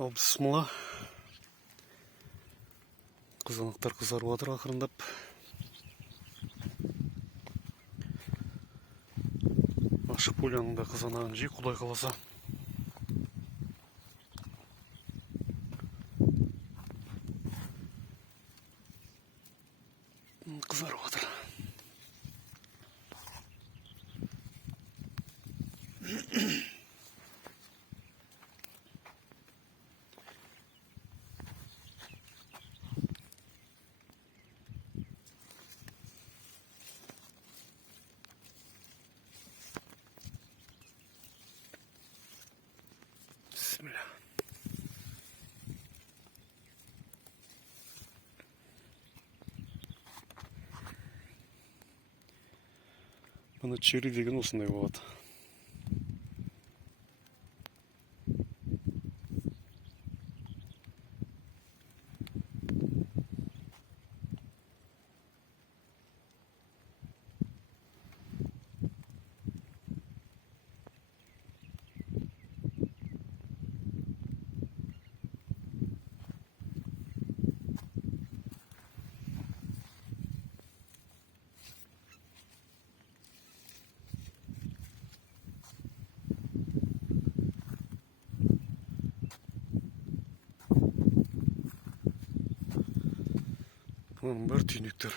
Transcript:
Ал бісмілла. Қызанақтар қызарып жатыр ақырындап. Ашық поляның да қызанағын жей, Құдай қаласа. Қызарып жатыр. Bismillah. Мына черри деген осындай болады. Бұның бәрі түйнектер.